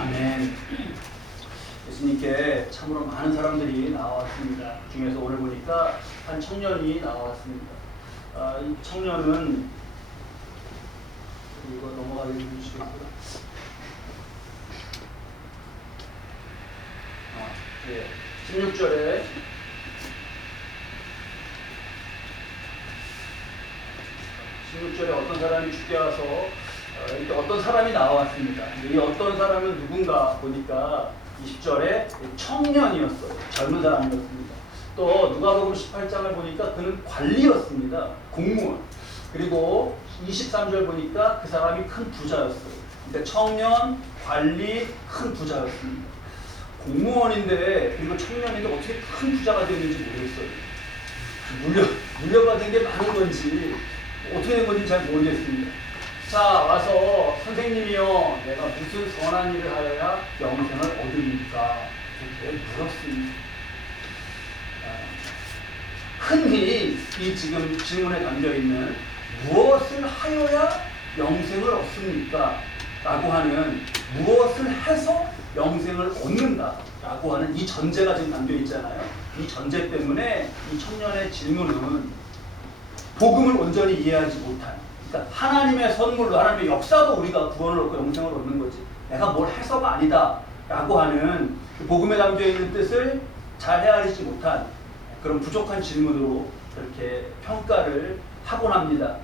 아멘. 예수님께 참으로 많은 사람들이 나왔습니다. 그 중에서 오늘 보니까 한 청년이 나왔습니다. 아, 이 청년은 이거 넘어가게 해주시겠어요? 아, 예. 16절에 16절에 어떤 사람이 죽게 와서 어, 어떤 사람이 나왔습니다. 이 어떤 사람은 누군가 보니까 20절에 청년이었어요. 젊은 사람이었습니다. 또 누가복음 18장을 보니까 그는 관리였습니다. 공무원. 그리고 23절 보니까 그 사람이 큰 부자였어요. 그러니까 청년, 관리, 큰 부자였습니다. 공무원인데 그리고 청년인데 어떻게 큰 부자가 됐는지 모르겠어요. 물려 물려받은 게 많은 건지 어떻게 된 건지 잘 모르겠습니다. 자 와서 선생님이요 내가 무슨 선한 일을 하여야 영생을 얻으니까 이렇게 물었습니다. 아, 흔히 이 지금 질문에 담겨 있는 무엇을 하여야 영생을 얻습니까? 라고 하는 무엇을 해서 영생을 얻는다 라고 하는 이 전제가 지금 담겨 있잖아요. 이 전제 때문에 이 청년의 질문은 복음을 온전히 이해하지 못한 그러니까 하나님의 선물로 하나님의 역사도 우리가 구원을 얻고 영생을 얻는 거지 내가 뭘 해서가 아니다라고 하는 그 복음에 담겨 있는 뜻을 잘 헤아리지 못한 그런 부족한 질문으로 그렇게 평가를 하곤 합니다.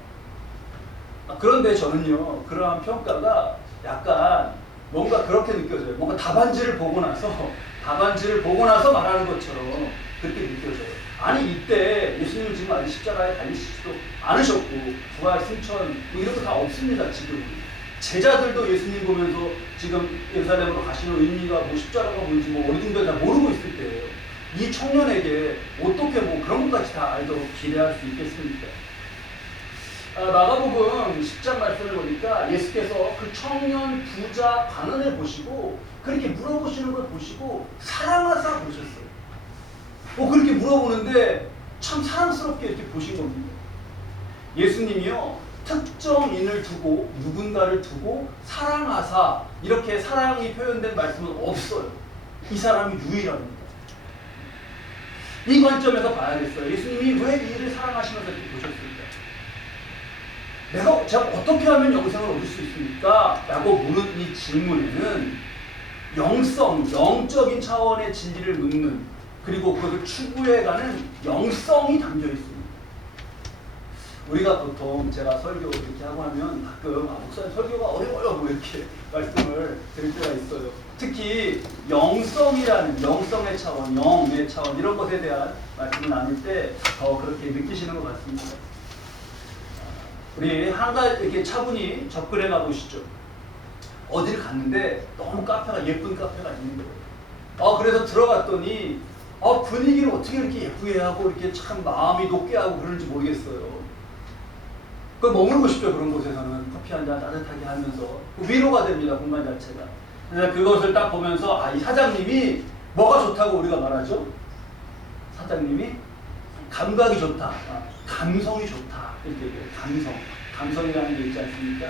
아, 그런데 저는요 그러한 평가가 약간 뭔가 그렇게 느껴져요. 뭔가 답안지를 보고 나서 답안지를 보고 나서 말하는 것처럼 그렇게 느껴져요. 아니 이때 예수님은 지금 아직 십자가에 달리시지도 않으셨고 부활 승천 뭐 이런 거 다 없습니다 지금. 제자들도 예수님 보면서 지금 예루살렘으로 가시는 의미가 뭐 십자가가 뭔지 뭐 정도 다 모르고 있을 때예요. 이 청년에게 어떻게 뭐 그런 것까지 다 알도록 기대할 수 있겠습니까? 아, 마가복음 10장 말씀을 보니까 예수께서 그 청년 부자 관원을 보시고 그렇게 물어보시는 걸 보시고 사랑하사 보셨어요. 뭐 그렇게 물어보는데 참 사랑스럽게 이렇게 보신 겁니다. 예수님이요 특정인을 두고 누군가를 두고 사랑하사 이렇게 사랑이 표현된 말씀은 없어요. 이 사람이 유일합니다. 이 관점에서 봐야겠어요. 예수님이 왜이 일을 사랑하시면서 이렇게 보셨습니까? 내가 제가 어떻게 하면 영생을 얻을 수 있습니까? 라고 묻는 이 질문에는 영성, 영적인 차원의 진리를 묻는 그리고 그것을 추구해가는 영성이 담겨 있습니다. 우리가 보통 제가 설교 이렇게 하고 하면 가끔 아, 목사님 설교가 어려워요 뭐 이렇게 말씀을 드릴 때가 있어요. 특히 영성이라는 영성의 차원, 영의 차원 이런 것에 대한 말씀을 나눌 때 더 그렇게 느끼시는 것 같습니다. 우리 한가 이렇게 차분히 접근해 가 보시죠. 어디를 갔는데 너무 카페가 예쁜 카페가 있는 거예요. 어 그래서 들어갔더니 어 분위기를 어떻게 이렇게 예쁘게 하고 이렇게 참 마음이 높게 하고 그러는지 모르겠어요. 그 머무르고 싶죠 그런 곳에서는 커피 한 잔 따뜻하게 하면서 위로가 됩니다 공간 자체가. 그것을 딱 보면서 아 이 사장님이 뭐가 좋다고 우리가 말하죠? 사장님이 감각이 좋다, 아, 감성이 좋다 이렇게 얘기해요. 감성, 감성이라는 게 있지 않습니까?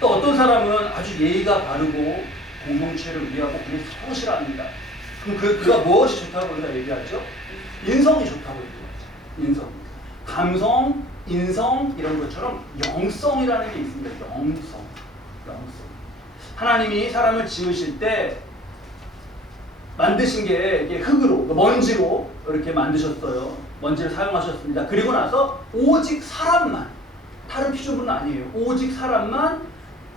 또 어떤 사람은 아주 예의가 바르고 공동체를 위하고 그게 싫어합니다. 그럼 그, 그가 무엇이 좋다고 우리가 얘기하죠? 인성이 좋다고 얘기하죠. 인성. 감성, 인성 이런 것처럼 영성이라는 게 있습니다. 영성. 영성. 하나님이 사람을 지으실 때 만드신 게 이게 흙으로, 먼지로 이렇게 만드셨어요. 먼지를 사용하셨습니다. 그리고 나서 오직 사람만, 다른 피조물은 아니에요. 오직 사람만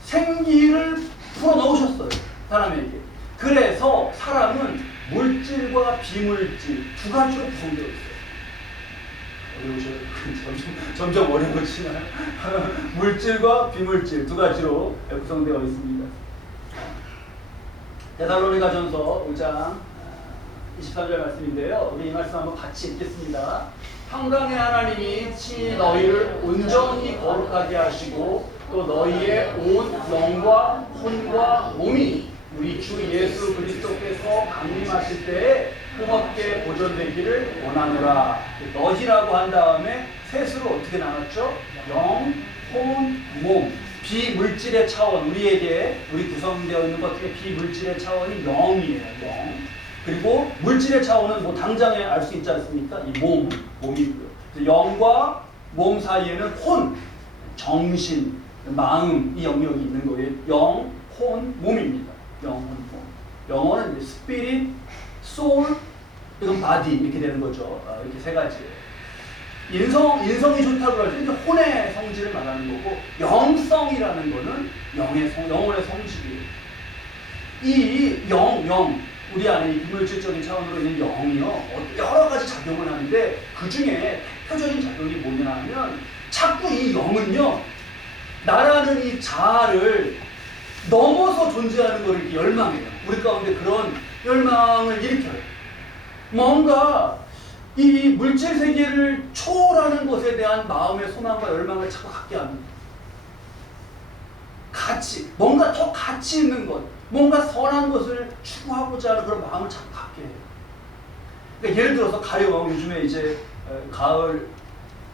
생기를 풀어 넣으셨어요. 사람에게. 그래서 사람은 물질과 비물질 두 가지로 구성되어 있어요. 어려우셔요? 점점, 점점 어려워지나요? 물질과 비물질 두 가지로 구성되어 있습니다. 데살로니가 전서 5장 23절 말씀인데요. 우리 이 말씀 한번 같이 읽겠습니다. 평강의 하나님이 친히 너희를 온전히 거룩하게 하시고 또 너희의 온 영과 혼과 몸이 우리 주 예수 그리스도께서 강림하실 때에 흠없게 보존되기를 원하노라. 너희라고 한 다음에 셋으로 어떻게 나눴죠? 영, 혼, 몸. 비물질의 차원, 우리에게 우리 구성되어 있는 것 중에 비물질의 차원이 영이에요. 영. 그리고 물질의 차원은 뭐 당장에 알 수 있지 않습니까? 이 몸, 몸이고요. 영과 몸 사이에는 혼, 정신, 마음 이 영역이 있는 거예요. 영, 혼, 몸입니다. 영, 혼, 몸. 영어는 이제 스피릿, 소울, 이건 바디 이렇게 되는 거죠. 아, 이렇게 세 가지예요. 인성, 인성이 좋다고 할때 이제 혼의 성질을 말하는 거고 영성이라는 거는 영의 성, 영혼의 성질이에요. 이 영, 영, 우리 안에 이 비물질적인 차원으로 있는 영이요 어, 여러 가지 작용을 하는데 그 중에 대표적인 작용이 뭐냐 하면 자꾸 이 영은요 나라는 이 자아를 넘어서 존재하는 걸 이렇게 열망해요. 우리 가운데 그런 열망을 일으켜요. 뭔가 이 물질 세계를 초월하는 것에 대한 마음의 소망과 열망을 자꾸 갖게 합니다. 가치, 뭔가 더 가치 있는 것, 뭔가 선한 것을 추구하고자 하는 그런 마음을 자꾸 갖게 해요. 그러니까 예를 들어서 가요. 요즘에 이제 에, 가을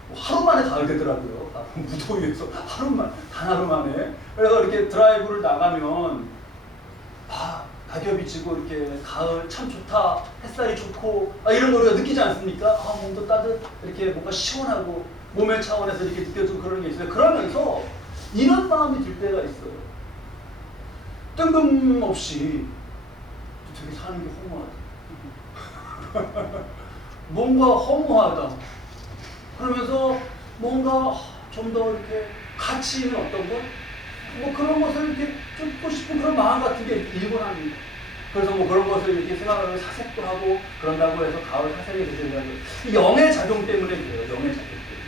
뭐 하루 만에 가을 되더라고요. 아, 무더위에서 하루만 단 하루 만에. 그래서 이렇게 드라이브를 나가면 아 낙엽이 지고 이렇게 가을 참 좋다 햇살이 좋고 아, 이런 걸 우리가 느끼지 않습니까? 아 몸도 따뜻 이렇게 뭔가 시원하고 몸의 차원에서 이렇게 느껴지고 그런 게 있어요. 그러면서 이런 마음이 들 때가 있어요. 뜬금없이 되게 사는 게 허무하다. 뭔가 허무하다. 그러면서 뭔가 좀 더 이렇게 가치 있는 어떤 것, 뭐 그런 것을 이렇게 쫓고 싶은 그런 마음 같은 게 일곤 합니다. 그래서 뭐 그런 것을 이렇게 생각하면 사색도 하고 그런다고 해서 가을 사색이. 이 영의 작용 때문에 그래요. 영의 작용 때문에.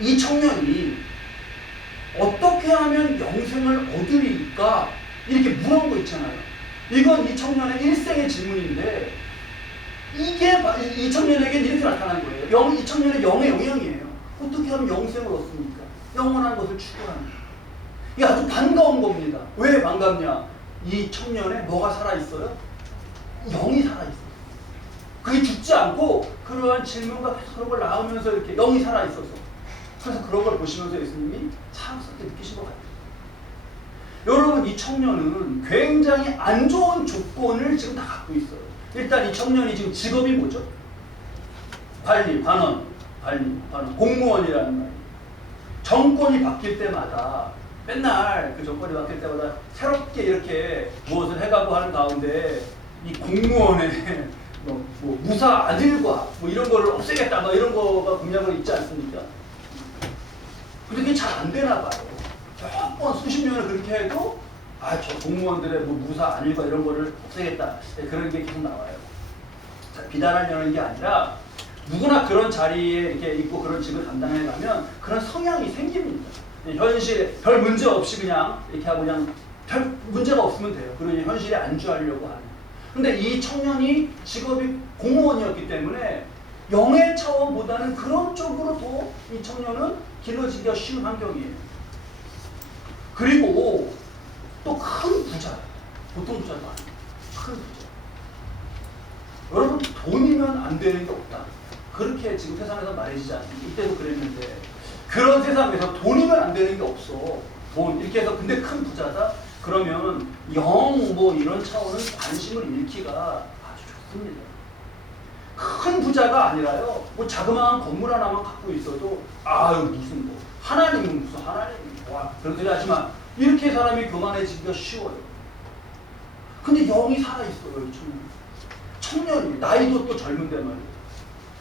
이 청년이 어떻게 하면 영생을 얻으리까 이렇게 물은 거 있잖아요. 이건 이 청년의 일생의 질문인데 이게 바- 이- 이 청년에게는 이렇게 나타난 거예요. 영, 이 청년의 영의 영향이에요. 어떻게 하면 영생을 얻습니까? 영원한 것을 추구하는. 이게 아주 반가운 겁니다. 왜 반갑냐? 이 청년에 뭐가 살아있어요? 영이 살아있어요. 그게 죽지 않고 그러한 질문과 그런 걸 낳으면서 이렇게 영이 살아있어서 그래서 그런 걸 보시면서 예수님이 사랑스럽게 느끼신 것 같아요. 여러분 이 청년은 굉장히 안 좋은 조건을 지금 다 갖고 있어요. 일단 이 청년이 지금 직업이 뭐죠? 관리, 관원, 관리, 관원, 공무원이라는 말. 정권이 바뀔 때마다 맨날 그 정권이 바뀔 때마다 새롭게 이렇게 무엇을 해가고 하는 가운데 이 공무원의 뭐, 뭐 무사 아들과 뭐 이런 거를 없애겠다 뭐 이런 거가 공약을 있지 않습니까? 근데 그게 잘 안 되나 봐요. 몇번 수십 년을 그렇게 해도 아 저 공무원들의 뭐 무사 안일과 이런 거를 없애겠다 네, 그런 게 계속 나와요. 자, 비단하려는 게 아니라 누구나 그런 자리에 이렇게 있고 그런 직을 담당해 가면 그런 성향이 생깁니다. 네, 현실 별 문제 없이 그냥 이렇게 하고 그냥 별 문제가 없으면 돼요. 그러니 현실에 안주하려고 하는. 근데 이 청년이 직업이 공무원이었기 때문에 영의 차원보다는 그런 쪽으로 더이 청년은 길러지기가 쉬운 환경이에요. 그리고 또 큰 부자, 보통 부자도 아니에요. 큰 부자. 여러분 돈이면 안 되는 게 없다. 그렇게 지금 세상에서 말해지지 않습니까? 이때도 그랬는데 그런 세상에서 돈이면 안 되는 게 없어. 돈 이렇게 해서 근데 큰 부자다. 그러면 영 뭐 이런 차원은 관심을 잃기가 아주 좋습니다. 큰 부자가 아니라요. 뭐 자그마한 건물 하나만 갖고 있어도 아유 무슨 뭐 하나님은 무슨 하나님 와 그런 소리 하지만 이렇게 사람이 교만해지기가 쉬워요. 근데 영이 살아 있어요, 이 청년. 청년이 나이도 또 젊은데 말이에요.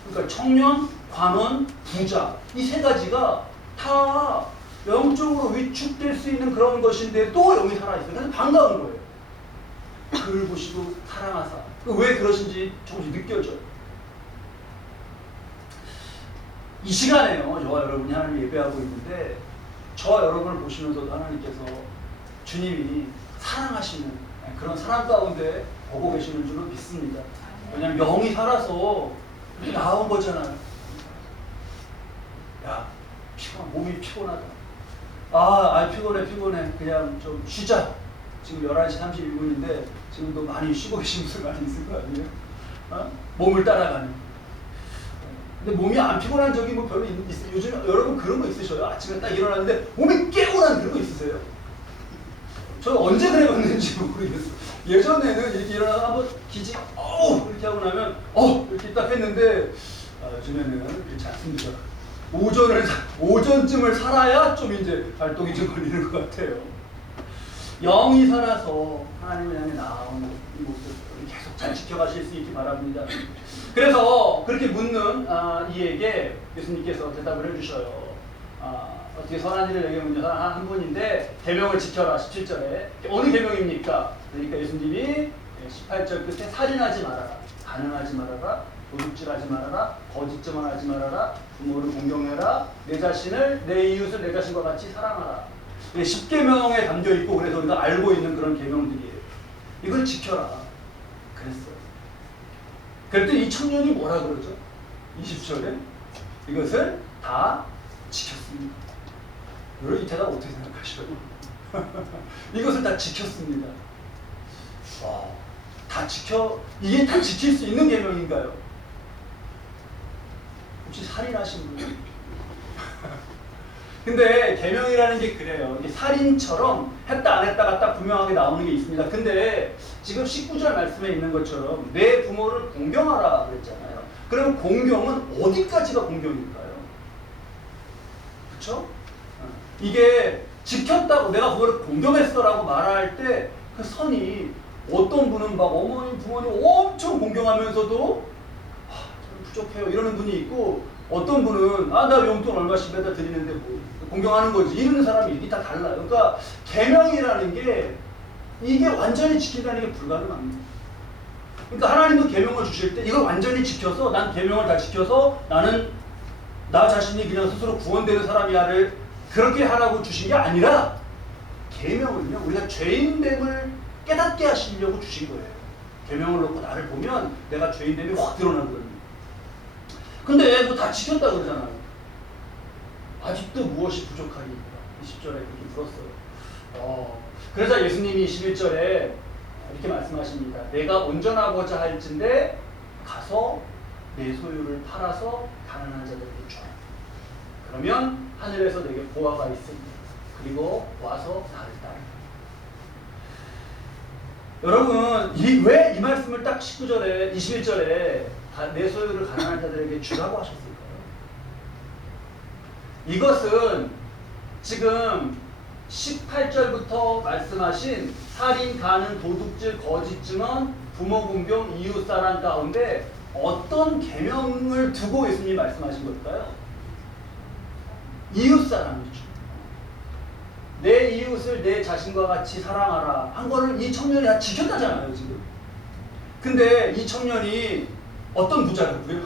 그러니까 청년, 관원, 부자 이 세 가지가 다 영적으로 위축될 수 있는 그런 것인데 또 영이 살아 있어요. 그래서 반가운 거예요. 그를 보시고 사랑하사. 왜 그러신지 조금씩 느껴져요. 이 시간에요. 저와 여러분이 하나님 예배하고 있는데 저와 여러분을 보시면서도 하나님께서 주님이 사랑하시는 그런 사랑 가운데 보고 계시는 줄로 믿습니다. 왜냐하면 영이 살아서 나온 거잖아요. 야, 피곤, 몸이 피곤하다. 아, 아, 피곤해, 피곤해. 그냥 좀 쉬자. 지금 11시 31분인데 지금도 많이 쉬고 계신 분들 많이 있을 거 아니에요? 어? 몸을 따라가는. 근데 몸이 안 피곤한 적이 뭐 별로 있, 있, 요즘 여러분 그런 거 있으셔요? 아침에 딱 일어났는데 몸이 깨고난 그런 거 있으세요? 저 언제 그래봤는지 모르겠어요. 예전에는 이렇게 일어나서 한번 기지 어우 이렇게 하고 나면 어 이렇게 딱 했는데 아, 요즘에는 그렇지 않습니다. 오전을 사- 오전쯤을 살아야 좀 이제 발동이 좀 걸리는 것 같아요. 영이 살아서 하나님을 향해 나아오는 이 모습 계속 잘 지켜가실 수 있기 바랍니다. 그래서 그렇게 묻는 아, 이에게 예수님께서 대답을 해주셔요. 아, 어떻게 선한 일을 문제 한, 한 분인데 계명을 지켜라 17절에 어느 계명입니까? 그러니까 예수님이 18절 끝에 살인하지 말아라, 가능하지 말아라, 도둑질 하지 말아라, 거짓 증언 하지 말아라, 부모를 공경해라, 내 자신을 내 이웃을 내 자신과 같이 사랑하라. 이게 10계명에 담겨 있고 그래서 우리가 알고 있는 그런 계명들이에요. 이걸 지켜라. 그랬어요. 그랬더니 이 청년이 뭐라 그러죠? 20절에 이것을 다 지켰습니다. 여러분 이 대답 어떻게 생각하셔요? 이것을 다 지켰습니다. 와, 다 지켜 이게 다 지킬 수 있는 계명인가요? 혹시 살인하신 분? 근데 계명이라는 게 그래요. 이게 살인처럼 했다 안 했다가 딱 분명하게 나오는 게 있습니다. 근데 지금 19절 말씀에 있는 것처럼 내 부모를 공경하라 그랬잖아요. 그럼 공경은 어디까지가 공경일까요? 그렇죠? 이게 지켰다고 내가 그거를 공경했어라고 말할 때 그 선이 어떤 분은 막 어머님 부모님 엄청 공경하면서도 부족해요 이러는 분이 있고 어떤 분은 아 나 용돈 얼마씩 매달 드리는데 뭐 공경하는 거지 이러는 사람이 이게 다 달라요. 그러니까 계명이라는 게 이게 완전히 지킨다는 게 불가능합니다. 그러니까 하나님도 계명을 주실 때 이걸 완전히 지켜서 난 계명을 다 지켜서 나는 나 자신이 그냥 스스로 구원되는 사람이야를 그렇게 하라고 주신 게 아니라 계명은요 우리가 죄인됨을 깨닫게 하시려고 주신 거예요. 계명을 놓고 나를 보면 내가 죄인됨이 확 드러나거든요. 근데 뭐 다 지켰다 그러잖아요. 아직도 무엇이 부족하니? 20절에 그렇게 물었어요. 어, 그래서 예수님이 21절에 이렇게 말씀하십니다. 내가 온전하고자 할진데 가서 내 소유를 팔아서 가난한 자들에게 줘라. 그러면 하늘에서 내게 보화가 있습니다. 그리고 와서 나를 따르라. 여러분, 왜이 말씀을 딱 19절에, 21절에 내 소유를 가난한 자들에게 주라고 하셨을까요? 이것은 지금 18절부터 말씀하신 살인, 가는, 도둑질, 거짓 증언, 부모 공경, 이웃 사랑 가운데 어떤 계명을 두고 예수님이 말씀하신 걸까요? 이웃 사랑이죠. 내 이웃을 내 자신과 같이 사랑하라 한 거를 이 청년이 다 지켰다잖아요 지금. 근데 이 청년이 어떤 부자라고요?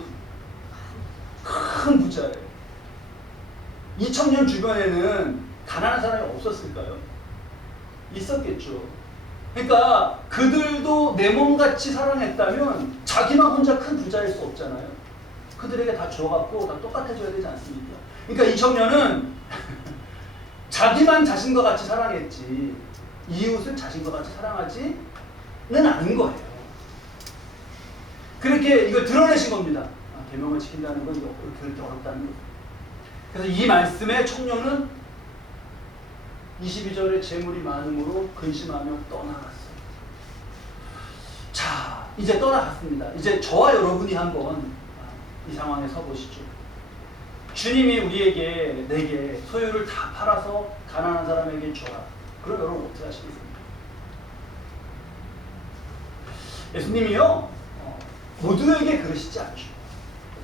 큰 부자예요. 이 청년 주변에는 가난한 사람이 없었을까요? 있었겠죠. 그러니까 그들도 내 몸같이 사랑했다면 자기만 혼자 큰 부자일 수 없잖아요. 그들에게 다 줘갖고 다 똑같아져야 되지 않습니까? 그러니까 이 청년은 자기만 자신과 같이 사랑했지 이웃을 자신과 같이 사랑하지는 않은 거예요. 그렇게 이걸 드러내신 겁니다. 아, 계명을 지킨다는 건 그렇게 어렵다는 거. 그래서 이 말씀에 청년은 22절에 재물이 많음으로 근심하며 떠나갔어요. 자, 이제 떠나갔습니다. 이제 저와 여러분이 한번 이 상황에 서 보시죠. 주님이 우리에게 내게 소유를 다 팔아서 가난한 사람에게 줘라. 그럼 여러분 어떻게 하시겠습니까? 예수님이요 어, 모두에게 그러시지 않죠.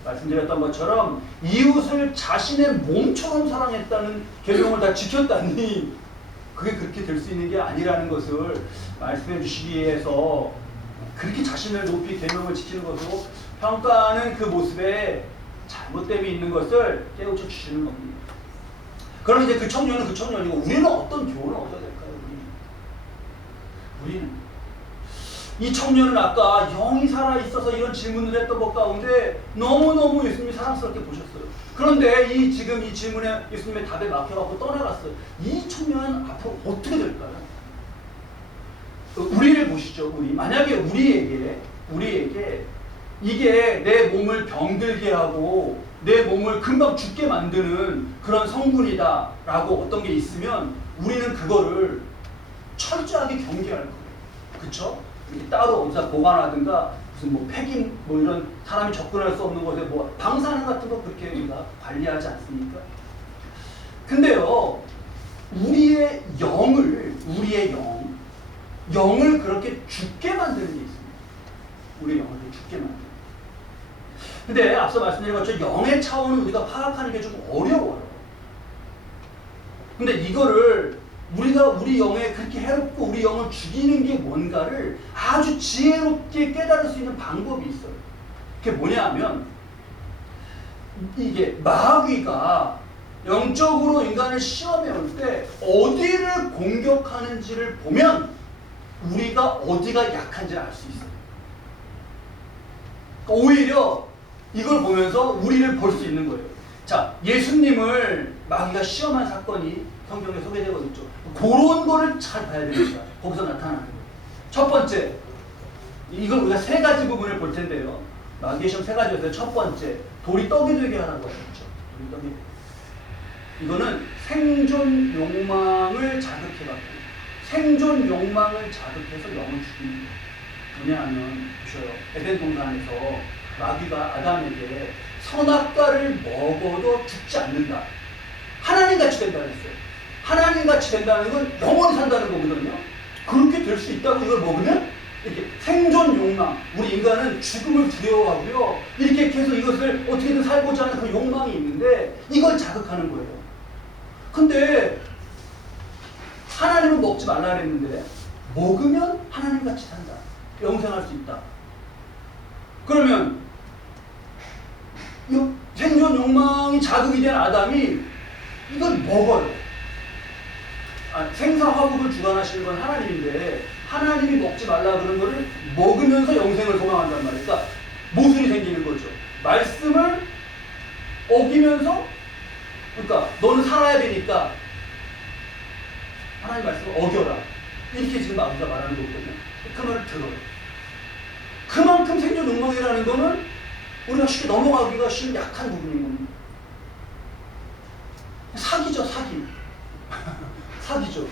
말씀드렸던 것처럼 이웃을 자신의 몸처럼 사랑했다는 계명을 다 지켰다니 그게 그렇게 될 수 있는 게 아니라는 것을 말씀해 주시기 위해서 그렇게 자신을 높이 계명을 지키는 것으로 평가하는 그 모습에 잘못됨이 있는 것을 깨우쳐 주시는 겁니다. 그럼 이제 그 청년은 그 청년이고 우리는 어떤 교훈을 얻어야 될까요? 우리는 우리는 이 청년은 아까 영이 살아 있어서 이런 질문을 했던 것 가운데 너무 너무 예수님이 사랑스럽게 보셨어요. 그런데 이 지금 이 질문에 예수님의 답에 막혀갖고 떠나갔어요. 이 청년은 앞으로 어떻게 될까요? 우리를 보시죠. 우리 만약에 우리에게 우리에게 이게 내 몸을 병들게 하고 내 몸을 금방 죽게 만드는 그런 성분이다라고 어떤 게 있으면 우리는 그거를 철저하게 경계할 거예요. 그쵸? 따로 어디서 보관하든가 무슨 뭐 폐기 뭐 이런 사람이 접근할 수 없는 곳에 뭐 방사능 같은 거 그렇게 우리가 관리하지 않습니까? 근데요, 우리의 영을, 우리의 영, 영을 그렇게 죽게 만드는 게 있습니다. 우리 영을 죽게 만드는. 근데 앞서 말씀드린 것처럼 영의 차원을 우리가 파악하는 게 좀 어려워요. 근데 이거를 우리가 우리 영에 그렇게 해롭고 우리 영을 죽이는 게 뭔가를 아주 지혜롭게 깨달을 수 있는 방법이 있어요. 그게 뭐냐 하면 이게 마귀가 영적으로 인간을 시험해 올 때 어디를 공격하는지를 보면 우리가 어디가 약한지를 알 수 있어요. 그러니까 오히려 이걸 보면서 우리를 볼 수 있는 거예요. 자, 예수님을 마귀가 시험한 사건이 성경에 소개되고 있죠. 그런 거를 잘 봐야 됩니다. 거기서 나타나는 거예요. 첫 번째, 이걸 우리가 세 가지 부분을 볼 텐데요. 마귀의 시험 세 가지였어요. 첫 번째, 돌이 떡이 되게 하라고 하셨죠. 돌이 떡이. 이거는 생존 욕망을 자극해갖고 생존 욕망을 자극해서 영을 죽이는 거예요. 뭐냐하면 보셔요. 에덴 동산에서 마귀가 아담에게 선악과를 먹어도 죽지 않는다. 하나님 같이 된다 그랬어요. 하나님 같이 된다는 건 영원히 산다는 거거든요. 그렇게 될 수 있다고 이걸 먹으면 이렇게 생존 욕망, 우리 인간은 죽음을 두려워하고요. 이렇게 계속 이것을 어떻게든 살고자 하는 그 욕망이 있는데 이걸 자극하는 거예요. 근데 하나님은 먹지 말라 그랬는데 먹으면 하나님 같이 산다. 영생할 수 있다. 그러면 이 생존 욕망이 자극이 된 아담이 이걸 먹어요. 아, 생사화복을 주관하시는 건 하나님인데 하나님이 먹지 말라 그런 거를 먹으면서 영생을 소망한단 말이에요. 그러니까 모순이 생기는 거죠. 말씀을 어기면서 그러니까 너는 살아야 되니까 하나님 말씀을 어겨라. 이렇게 지금 마귀가 말하는 거거든요. 그 말을 들어요. 그만큼 생존 욕망이라는 거는 우리가 쉽게 넘어가기가 쉬운 약한 부분인 겁니다. 사기죠, 사기. 사기죠.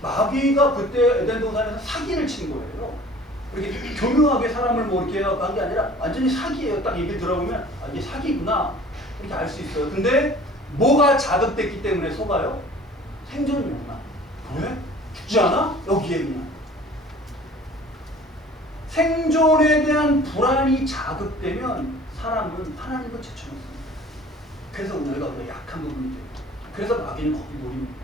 마귀가 그때 에덴 동산에서 사기를 친 거예요. 이렇게 교묘하게 사람을 뭐 이렇게 한 게 아니라 완전히 사기예요. 딱 얘기 들어보면 아, 이게 사기구나. 이렇게 알 수 있어요. 근데 뭐가 자극됐기 때문에 속아요? 생존 욕망. 왜? 죽지 않아? 여기에 그냥. 생존에 대한 불안이 자극되면 사람은 하나님을 제쳐놓습니다. 그래서 우리가 우리가 약한 부분이 돼요. 그래서 마귀는 거기 노립니다.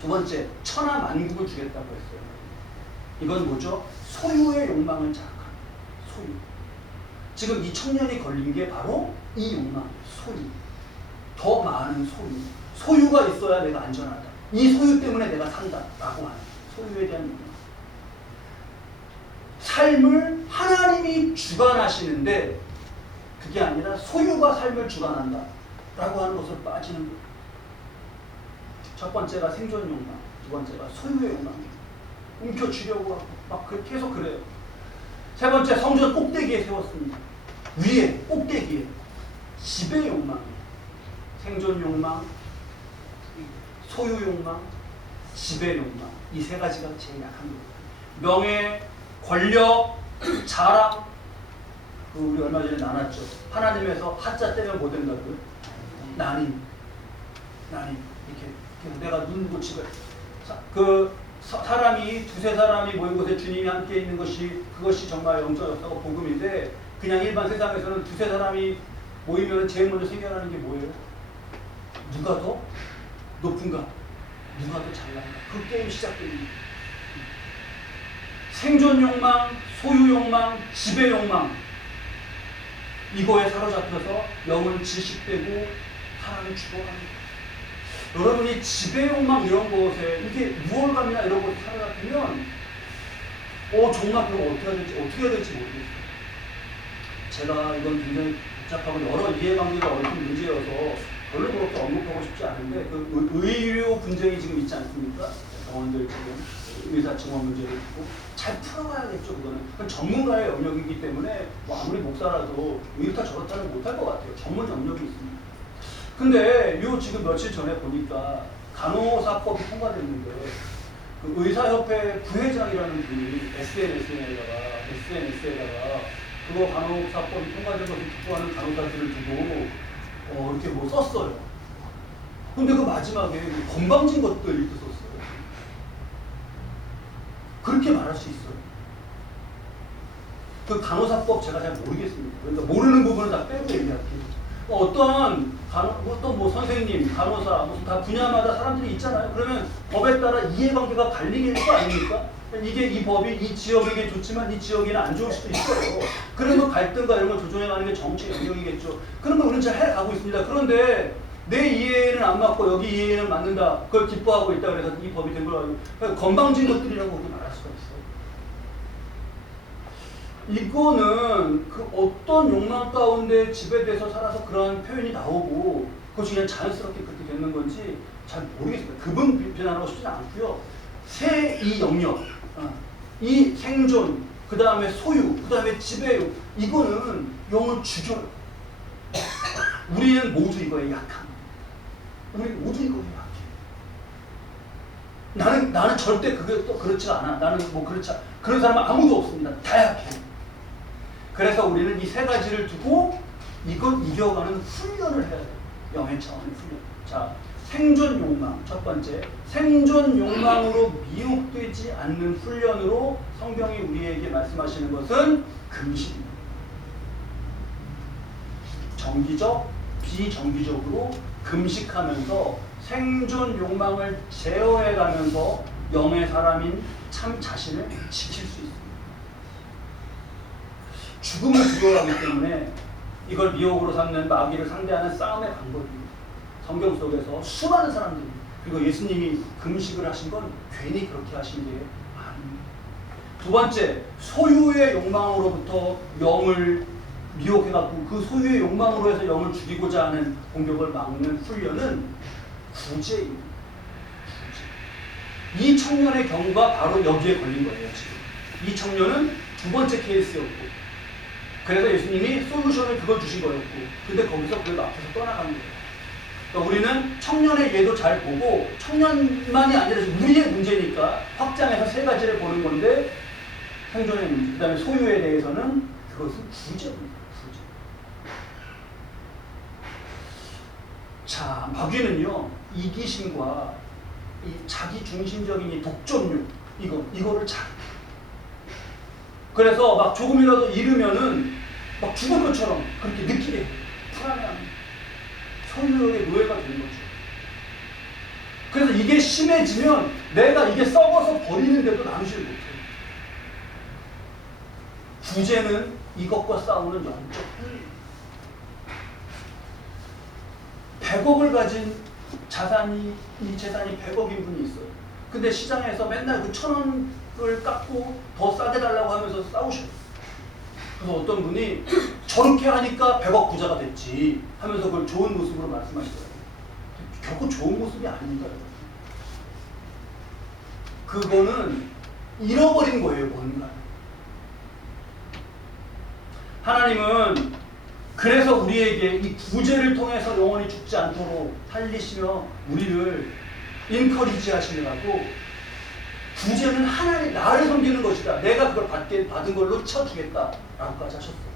두 번째, 천하 만국을 주겠다고 했어요. 이건 뭐죠? 소유의 욕망을 자극하는 소유. 지금 이 청년이 걸린 게 바로 이 욕망, 소유. 더 많은 소유. 소유가 있어야 내가 안전하다. 이 소유 때문에 내가 산다. 라고 하는 소유에 대한 욕망. 삶을 하나님이 주관하시는데 그게 아니라 소유가 삶을 주관한다. 라고 하는 것을 빠지는 거예요. 첫 번째가 생존 욕망, 두 번째가 소유의 욕망. 움켜쥐려고 하고 막 그- 계속 그래요. 세 번째 성전 꼭대기에 세웠습니다. 위에 꼭대기에 지배 욕망, 생존 욕망, 소유 욕망, 지배 욕망 이 세 가지가 제일 약한 거예요. 명예, 권력, 자랑 그 우리 얼마 전에 나눴죠. 하나님에서 하자 떼면 뭐 된다고요? 나님, 나님 이렇게, 내가 눈 고치고 사- 그 사- 사람이 두세 사람이 모인 곳에 주님이 함께 있는 것이 그것이 정말 영적 역사고 복음인데 그냥 일반 세상에서는 두세 사람이 모이면 제일 먼저 생겨나는 게 뭐예요? 누가 더 높은가? 누가 더 잘난가? 그 게임 시작됩니다. 생존 욕망, 소유 욕망, 지배 욕망 이거에 사로잡혀서 영은 질식되고 사람이 죽어갑니다. 여러분이 지배 욕망 이런 것에 이렇게 무얼감이나 이런 것에 사로잡히면 어 정말 그거 어떻게 해야 될지 어떻게 해야 될지 모르겠어요. 제가 이건 굉장히 복잡하고 여러 이해관계가 얽힌 문제여서 별로 그렇게 언급하고 싶지 않은데 그 의- 의료 분쟁이 지금 있지 않습니까? 병원들 지금 의사 증원 문제를 두고 잘 풀어가야겠죠 그거는 그건 전문가의 영역이기 때문에 뭐 아무리 목사라도 이렇다 저렇다는 못할 것 같아요 전문 영역이 있습니다 근데 요 지금 며칠 전에 보니까 간호사법이 통과됐는데 그 의사협회 부회장이라는 분이 SNS에다가 SNS에다가 그거 간호사법이 통과된 것을 기뻐하는 간호사들을 두고 어, 이렇게 뭐 썼어요. 근데 그 마지막에 그 건방진 것들 이렇게 썼어요. 그렇게 말할 수 있어요. 그 간호사법 제가 잘 모르겠습니다. 그러니까 모르는 부분은 다 빼고 얘기할게요. 어떤 간호, 어떤 뭐 선생님, 간호사, 무슨 다 분야마다 사람들이 있잖아요. 그러면 법에 따라 이해관계가 갈리는 거 아닙니까? 이게 이 법이 이 지역에게 좋지만 이 지역에는 안 좋을 수도 있어요. 그러면 갈등과 이런 걸 조정해가는 게 정치 영역이겠죠. 그런 걸 우리는 잘 해가고 있습니다. 그런데 내 이해는 안 맞고 여기 이해는 맞는다. 그걸 기뻐하고 있다 그래서 이 법이 된걸 알고 그러니까 건방진 것들이라고 우리 말할 수가 있어요. 이거는 그 어떤 욕망 가운데 지배돼서 살아서 그런 표현이 나오고 그것이 그냥 자연스럽게 그렇게 되는 건지 잘 모르겠습니다. 그분 비판하고 싶지는 않고요. 새 이 영역, 어, 이 생존, 그 다음에 소유, 그 다음에 지배욕 이거는 영을 죽여요. 우리는 모두 이거에 약합니다. 우리 모두 이거에 약해. 나는 나는 절대 그게 또 그렇지가 않아. 나는 뭐 그렇지 않아. 그런 사람은 아무도 없습니다. 다 약해. 그래서 우리는 이 세 가지를 두고 이걸 이겨가는 훈련을 해야 돼요. 영의 차원의 훈련. 자, 생존 욕망 첫 번째. 생존 욕망으로 미혹되지 않는 훈련으로 성경이 우리에게 말씀하시는 것은 금식입니다. 정기적, 비정기적으로 금식하면서 생존 욕망을 제어해가면서 영의 사람인 참 자신을 지킬 수 있습니다. 죽음을 두려워하기 때문에 이걸 미혹으로 삼는 마귀를 상대하는 싸움의 방법입니다. 성경 속에서 수많은 사람들이 그리고 예수님이 금식을 하신 건 괜히 그렇게 하신 게 아닙니다. 두 번째, 소유의 욕망으로부터 영을 미혹해갖고 그 소유의 욕망으로 해서 영을 죽이고자 하는 공격을 막는 훈련은 구제입니다. 구제. 이 청년의 경우가 바로 여기에 걸린 거예요, 지금. 이 청년은 두 번째 케이스였고, 그래서 예수님이 솔루션을 그걸 주신 거였고, 근데 거기서 그래도 앞에서 떠나간 거예요. 그러니까 우리는 청년의 예도 잘 보고, 청년만이 아니라 우리의 문제니까 확장해서 세 가지를 보는 건데, 생존의 문제, 그 다음에 소유에 대해서는 그것은 구제입니다. 구제. 자, 마귀는요, 이기심과 이 자기 중심적인 이 독점욕, 이거, 이거를 잘. 그래서 막 조금이라도 잃으면은 막 죽을 것처럼 그렇게 느끼게. 불안해합니다. 소유욕의 노예가 되는 거죠. 그래서 이게 심해지면 내가 이게 썩어서 버리는데도 나누질 못해요. 구제는 이것과 싸우는 영적 훈련. 100억을 가진 자산이 이 재산이 100억인 분이 있어요. 근데 시장에서 맨날 그 천 원을 깎고 더 싸게 달라고 하면서 싸우셔요. 그래서 어떤 분이 저렇게 하니까 100억 부자가 됐지 하면서 그걸 좋은 모습으로 말씀하시더라고요. 결코 좋은 모습이 아닙니다. 그거는 잃어버린 거예요, 뭔가. 하나님은 그래서 우리에게 이 구제를 통해서 영원히 죽지 않도록 살리시며 우리를 인커리지 하시느라고 구제는 하나님 나를 섬기는 것이다. 내가 그걸 받게 받은 걸로 쳐주겠다 라고까지 하셨어요.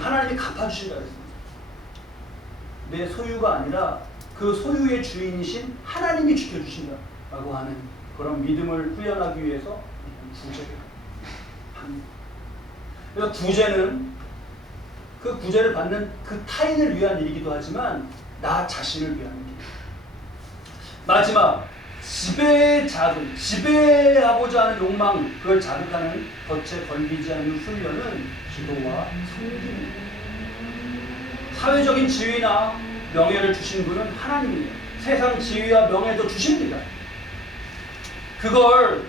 하나님이 갚아주신다 그랬습니다. 내 소유가 아니라 그 소유의 주인이신 하나님이 지켜주신다 라고 하는 그런 믿음을 훈련하기 위해서 구제를 합니다. 그래서 구제는 그 구제를 받는 그 타인을 위한 일이기도 하지만 나 자신을 위한 일. 마지막 지배자들, 지배하고자 하는 욕망, 그걸 자극하는 덫에 걸리지 않는 훈련은 기도와 성김입니다. 사회적인 지위나 명예를 주신 분은 하나님이에요. 세상 지위와 명예도 주십니다. 그걸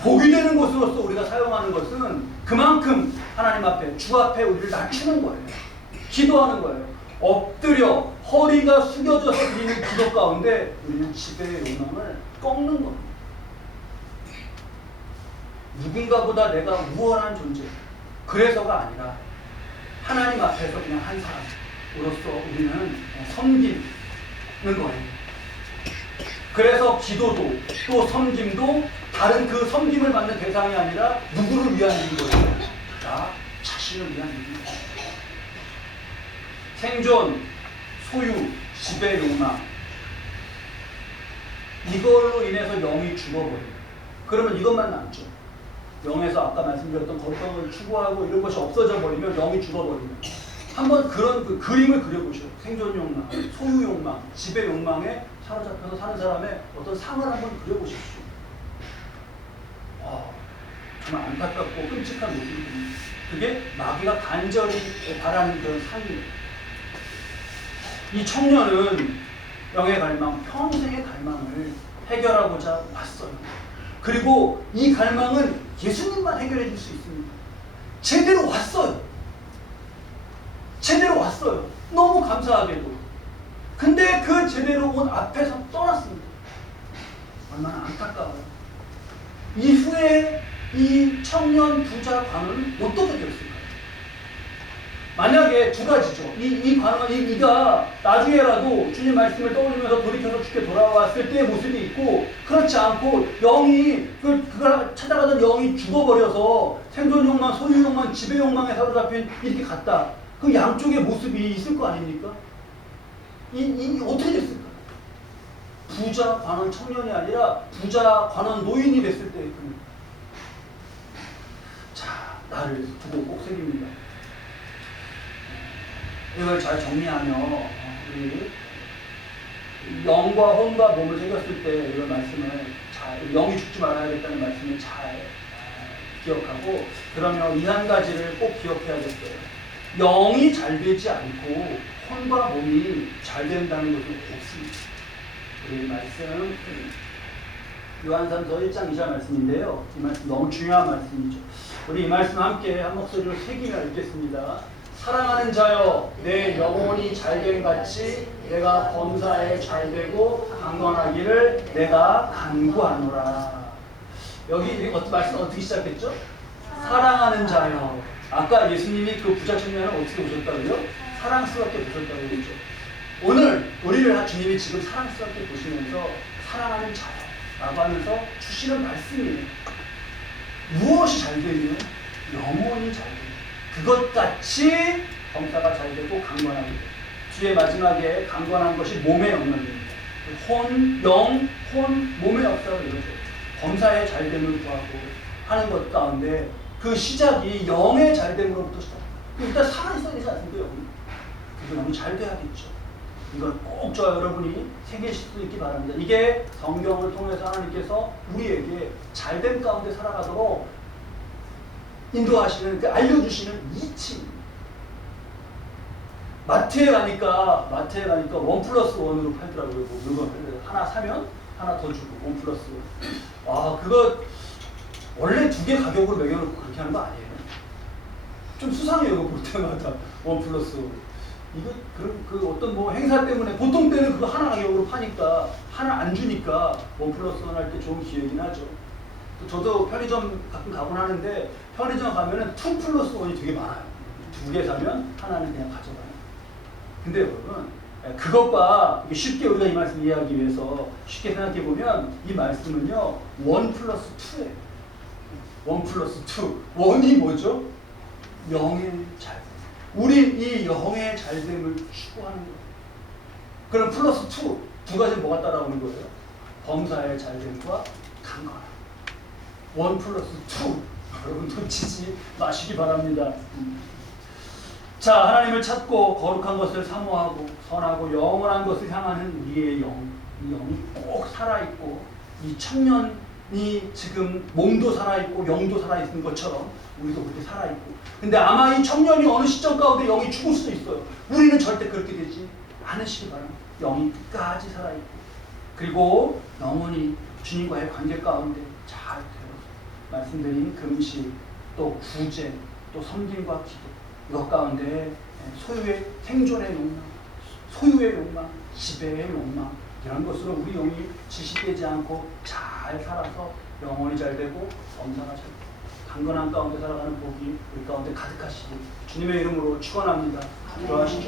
복이 되는 것으로서 우리가 사용하는 것은 그만큼 하나님 앞에 주 앞에 우리를 낮추는 거예요. 기도하는 거예요. 엎드려 허리가 숙여져서 드리는 기도 가운데 우리는 지배의 욕망을 꺾는 겁니다. 누군가보다 내가 우월한 존재. 그래서가 아니라 하나님 앞에서 그냥 한 사람으로서 우리는 섬기는 거예요. 그래서 기도도 또 섬김도 다른 그 섬김을 받는 대상이 아니라 누구를 위한 일인 거예요? 나 자신을 위한 일입니다. 생존, 소유, 지배 욕망 이걸로 인해서 영이 죽어버려요. 그러면 이것만 남죠. 영에서 아까 말씀드렸던 거룩한 걸 추구하고 이런 것이 없어져 버리면 영이 죽어버리면 한번 그런 그 그림을 그려보셔요. 생존 욕망, 소유 욕망, 지배 욕망에 사로잡혀서 사는 사람의 어떤 상을 한번 그려보십시오. 와, 정말 안타깝고 끔찍한 모습입니다. 그게 마귀가 간절히 바라는 그런 상이에요. 이 청년은 영의 갈망, 평생의 갈망을 해결하고자 왔어요. 그리고 이 갈망은 예수님만 해결해 줄 수 있습니다. 제대로 왔어요. 제대로 왔어요. 너무 감사하게도. 근데 그 제대로 온 앞에서 떠났습니다. 얼마나 안타까워요. 이후에 이 청년 부자 관원은 어떻게 됐을까요? 만약에 두 가지죠. 이, 이 관원, 이, 이가 나중에라도 주님 말씀을 떠올리면서 돌이켜서 죽게 돌아왔을 때의 모습이 있고, 그렇지 않고, 영이, 그, 그걸 찾아가던 영이 죽어버려서 생존 욕망, 소유 욕망, 지배 욕망에 사로잡힌 이렇게 갔다. 그 양쪽의 모습이 있을 거 아닙니까? 이, 이 어떻게 됐을까? 부자 관원 청년이 아니라 부자 관원 노인이 됐을 때의 그 자, 나를 두고 꼭 새깁니다. 이걸 잘 정리하며 어, 우리 영과 혼과 몸을 새겼을 때 이런 말씀을 잘 영이 죽지 말아야겠다는 말씀을 잘 아, 기억하고 그러면 이 한 가지를 꼭 기억해야겠어요. 영이 잘 되지 않고 혼과 몸이 잘 된다는 것은 없습니다. 우리 말씀 요한산서 1장 2절 말씀인데요. 이 말씀 너무 중요한 말씀이죠. 우리 이 말씀 함께 한 목소리로 새기며 읽겠습니다. 사랑하는 자여 내 영혼이 잘됨 같이 내가 범사에 잘되고 강건하기를 내가 간구하노라. 여기 어떤 말씀 어떻게 시작했죠? 사랑하는 자여. 아까 예수님이 그 부자 청년을 어떻게 보셨다고요? 사랑스럽게 보셨다고 그랬죠. 오늘 우리를 주님이 지금 사랑스럽게 보시면서 사랑하는 자라고 하면서 주시는 말씀이에요. 무엇이 잘 되면 영혼이 잘 돼요. 그것 같이 범사가 잘 되고 강건하게 돼요. 뒤에 마지막에 강건한 것이 몸의 영역입니다. 혼, 영, 혼, 몸의 역사를 이루죠. 범사의 잘됨을 구하고 하는 것 가운데 그 시작이 영의 잘됨으로부터 시작합니다. 일단 살아있어야 되지 않습니까, 영이? 그래서 영이 잘 돼야겠죠. 이걸 꼭 저와 여러분이 새기실 수 있기 바랍니다. 이게 성경을 통해서 하나님께서 우리에게 잘된 가운데 살아가도록 인도하시는, 그 알려주시는 이치입니다. 마트에 가니까, 마트에 가니까 원 플러스 원으로 팔더라고요. 뭐 물건 하나 사면 하나 더 주고, 원 플러스 원. 와, 그거 원래 두 개 가격으로 매겨놓고 그렇게 하는 거 아니에요? 좀 수상해요, 볼 때마다. 원 플러스 원. 이거 그런 그 어떤 뭐 행사 때문에 보통 때는 그거 하나 가격으로 파니까 하나 안 주니까 원 플러스 원 할 때 좋은 기회긴 하죠. 또 저도 편의점 가끔 가곤 하는데 편의점 가면은 투 플러스 원이 되게 많아요. 두 개 사면 하나는 그냥 가져가요. 근데 여러분 예, 그것과 쉽게 우리가 이 말씀 이해하기 위해서 쉽게 생각해 보면 이 말씀은요 원 플러스 투예요. 원 플러스 투 원이 뭐죠? 영의 잘. 우리 이 영의 잘됨을 추구하는 거예요. 그럼 플러스 투, 두 가지 뭐가 따라오는 거예요? 범사의 잘됨과 강건함. 원 플러스 투. 여러분 놓치지 마시기 바랍니다. 음. 자, 하나님을 찾고 거룩한 것을 사모하고 선하고 영원한 것을 향하는 우리의 영, 이 영이 꼭 살아있고 이 청년이 지금 몸도 살아있고 영도 살아있는 것처럼 우리도 그렇게 살아있고 근데 아마 이 청년이 어느 시점 가운데 영이 죽을 수도 있어요. 우리는 절대 그렇게 되지 않으시기 바랍니다. 영이 끝까지 살아있고 그리고 영원히 주님과의 관계 가운데 잘 되어 말씀드린 금식 또 구제 또 섬김과 기도 이것 가운데 소유의 생존의 욕망 소유의 욕망 지배의 욕망 이런 것으로 우리 영이 지식되지 않고 잘 살아서 영혼이 잘 되고 엄사가 잘 되고 강건한 가운데 살아가는 복이 우리 가운데 가득하시길 주님의 이름으로 축원합니다. 기도하시죠.